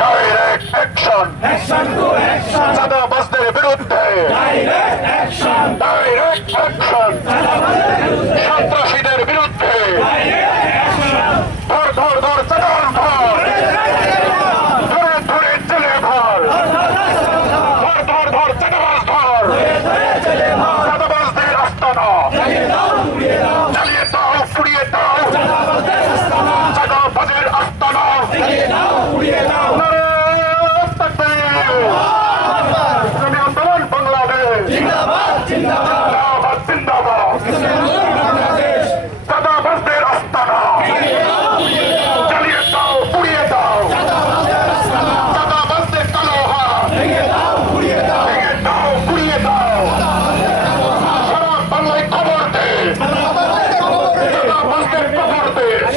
direct action চাঁদাবাজদের বিরুদ্ধে direct action সন্ত্রাসীদের বিরুদ্ধে করতে